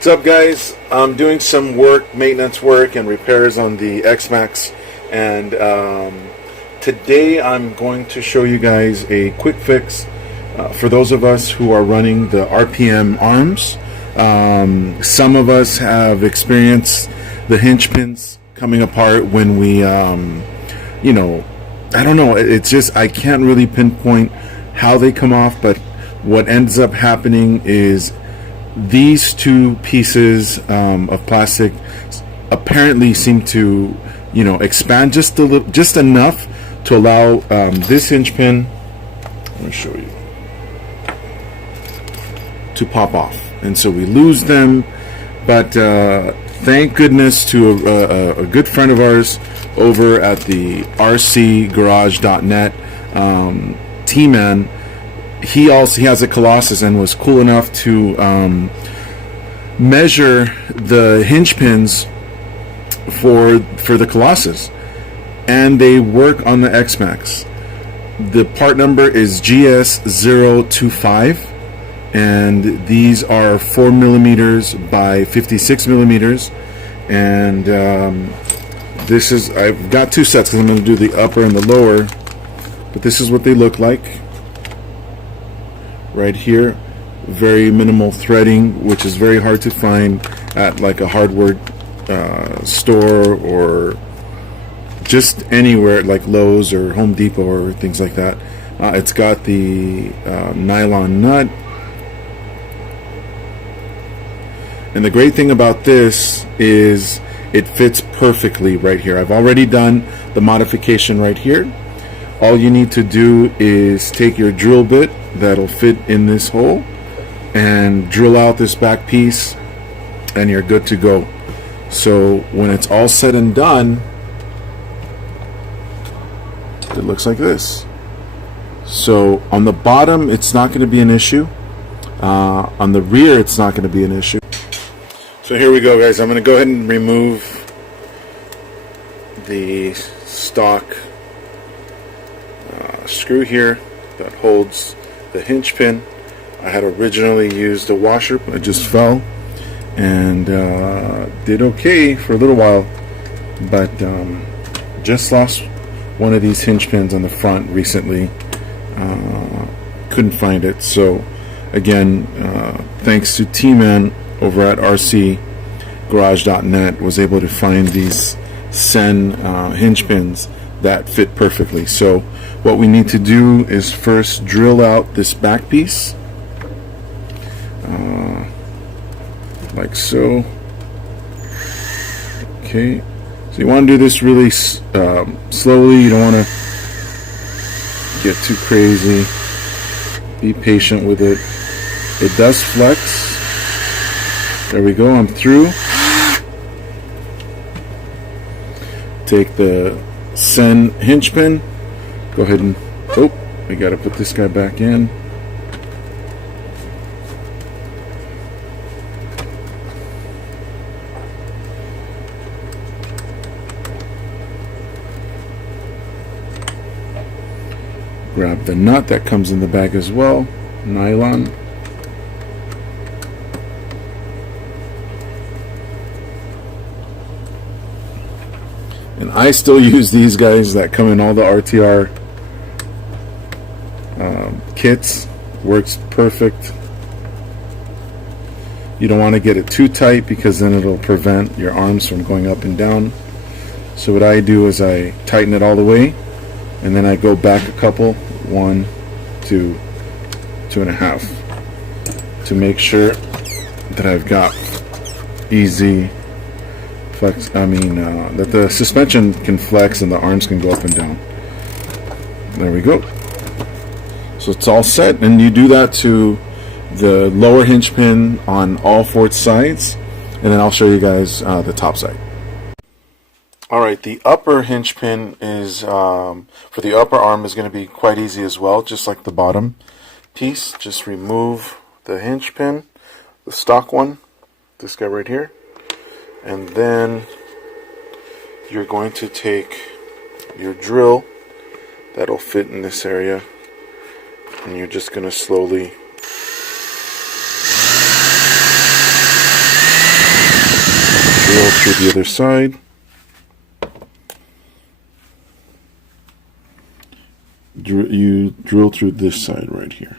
What's up, guys? I'm doing some maintenance work and repairs on the XMAXX, and today I'm going to show you guys a quick fix for those of us who are running the RPM arms. Some of us have experienced the hinge pins coming apart when we, you know, I don't know, it's just, I can't really pinpoint how they come off, but what ends up happening is these two pieces of plastic apparently seem to, you know, expand just a little, just enough to allow this hinge pin, let me show you, to pop off, and so we lose them. But thank goodness to a good friend of ours over at the rcgarage.net, T-Man. He has a Colosus and was cool enough to measure the hinge pins for the Colosus, and they work on the XMAXX. The part number is GS025, and these are 4 millimeters by 56 millimeters. And this is, I've got two sets because I'm going to do the upper and the lower, but this is what they look like. Right here, very minimal threading, which is very hard to find at like a hardware store or just anywhere like Lowe's or Home Depot or things like that. It's got the nylon nut, and the great thing about this is it fits perfectly right here. I've already done the modification right here. All you need to do is take your drill bit that'll fit in this hole and drill out this back piece, and you're good to go. So when it's all said and done, it looks like this. So on the bottom, it's not going to be an issue. On the rear, it's not going to be an issue. So here we go, guys. I'm going to go ahead and remove the stock screw here that holds the hinge pin. I had originally used a washer, but it just fell, and did okay for a little while, but just lost one of these hinge pins on the front recently. Couldn't find it. So again, thanks to T-Man over at rcgarage.net, was able to find these Cen hinge pins that fit perfectly. So what we need to do is first drill out this back piece, like so. Okay, so you want to do this really slowly. You don't want to get too crazy. Be patient with it. It does flex. There we go, I'm through. Take the Cen hinge pin, go ahead and, oh, we got to put this guy back in. Grab the nut that comes in the bag as well, nylon. And I still use these guys that come in all the RTR kits. Works perfect. You don't want to get it too tight because then it'll prevent your arms from going up and down. So what I do is I tighten it all the way, and then I go back a couple, 1, 2, 2.5, to make sure that I've got easy flex, that the suspension can flex and the arms can go up and down. There we go. So it's all set, and you do that to the lower hinge pin on all 4 sides, and then I'll show you guys the top side. Alright, the upper hinge pin is, for the upper arm, is going to be quite easy as well, just like the bottom piece. Just remove the hinge pin, the stock one, this guy right here, and then you're going to take your drill that'll fit in this area, and you're just going to slowly drill through the other side. You drill through this side right here.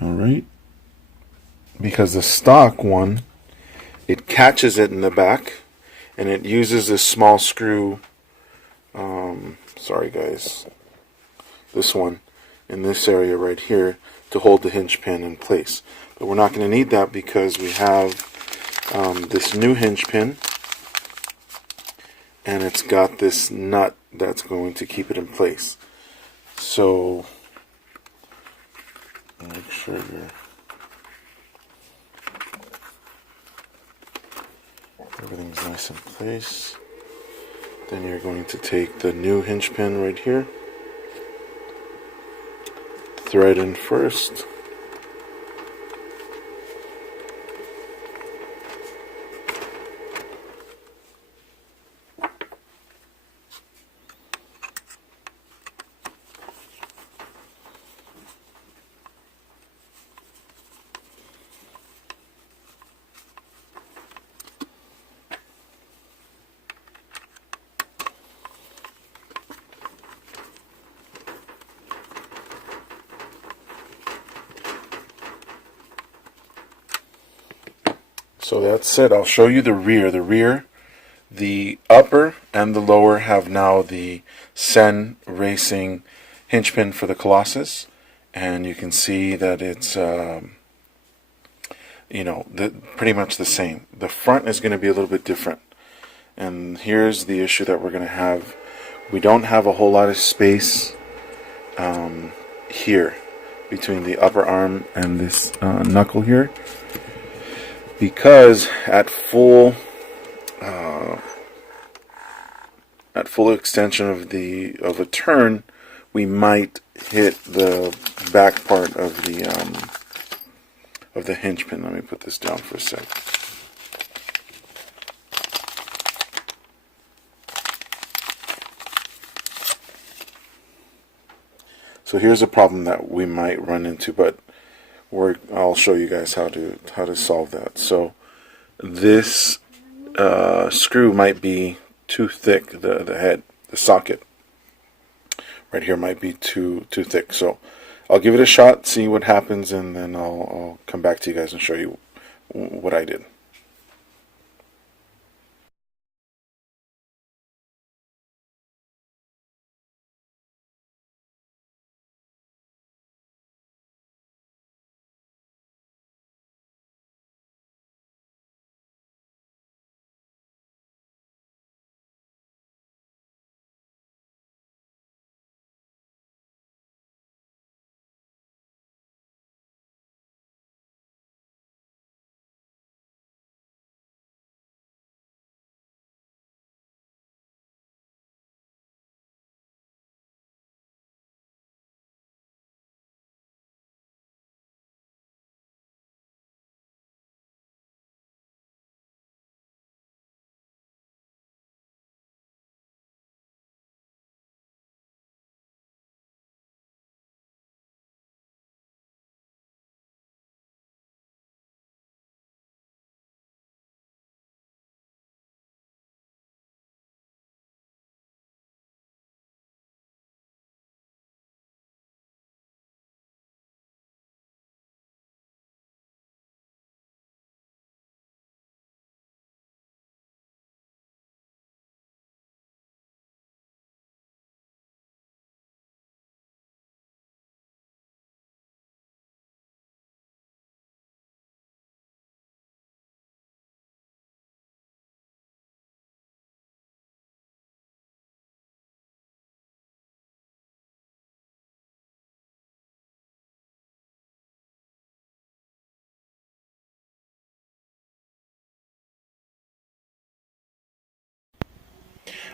Alright? Because the stock one, it catches it in the back, and it uses this small screw, sorry guys, this one, in this area right here, to hold the hinge pin in place. But we're not going to need that because we have this new hinge pin, and it's got this nut that's going to keep it in place. So make sure everything's nice in place. Then you're going to take the new hinge pin right here, thread in first, so that's it. I'll show you the rear. The upper and the lower have now the Cen Racing Hinge Pin for the Colosus, and you can see that it's pretty much the same. The front is going to be a little bit different, and here's the issue that we're going to have. We don't have a whole lot of space here between the upper arm and this knuckle here, because at full extension of a turn, we might hit the back part of the hinge pin. Let me put this down for a sec. So here's a problem that we might run into, but I'll show you guys how to solve that. So this screw might be too thick. The socket right here might be too thick. So I'll give it a shot, see what happens, and then I'll come back to you guys and show you what I did.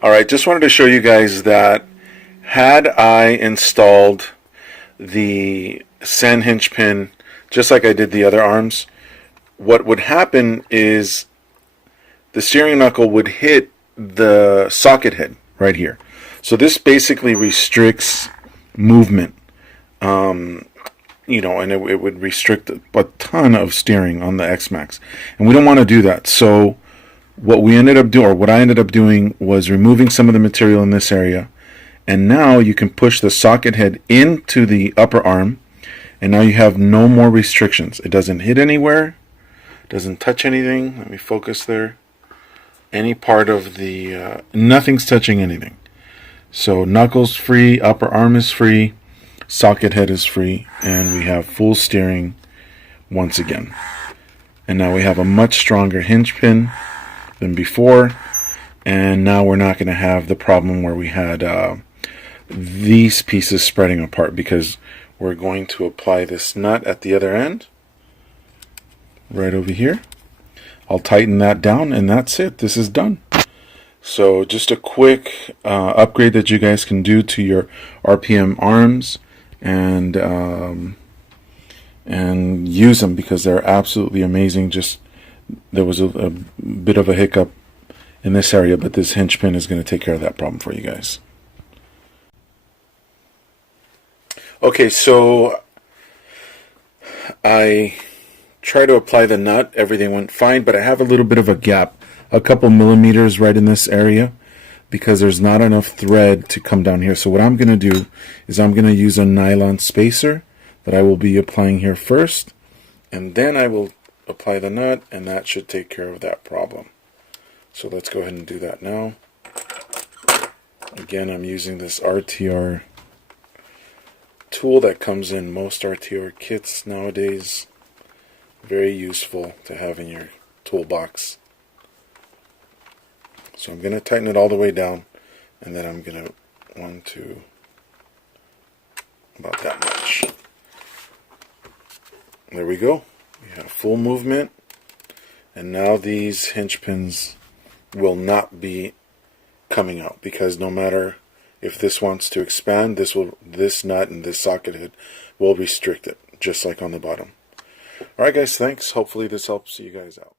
Alright, just wanted to show you guys that had I installed the Cen hinge pin just like I did the other arms, what would happen is the steering knuckle would hit the socket head right here. So this basically restricts movement, and it would restrict a ton of steering on the XMAXX, and we don't want to do that. So what we ended up doing, or what I ended up doing, was removing some of the material in this area. And now you can push the socket head into the upper arm, and now you have no more restrictions. It doesn't hit anywhere, doesn't touch anything. Let me focus there. Any part of the, nothing's touching anything. So knuckles free, upper arm is free, socket head is free, and we have full steering once again. And now we have a much stronger hinge pin than before, and now we're not going to have the problem where we had these pieces spreading apart, because we're going to apply this nut at the other end right over here. I'll tighten that down, and that's it. This is done. So just a quick upgrade that you guys can do to your RPM arms, and use them, because they're absolutely amazing. Just there was a bit of a hiccup in this area, but this hinge pin is going to take care of that problem for you guys. Okay, so I try to apply the nut. Everything went fine, but I have a little bit of a gap, a couple millimeters right in this area, because there's not enough thread to come down here. So what I'm going to do is I'm going to use a nylon spacer that I will be applying here first, and then I will apply the nut, and that should take care of that problem. So let's go ahead and do that now. Again, I'm using this RTR tool that comes in most RTR kits nowadays. Very useful to have in your toolbox. So I'm going to tighten it all the way down, and then I'm going to about that much. There we go. We have full movement, and now these hinge pins will not be coming out, because no matter if this wants to expand, this nut and this socket head will restrict it, just like on the bottom. Alright guys, thanks. Hopefully this helps you guys out.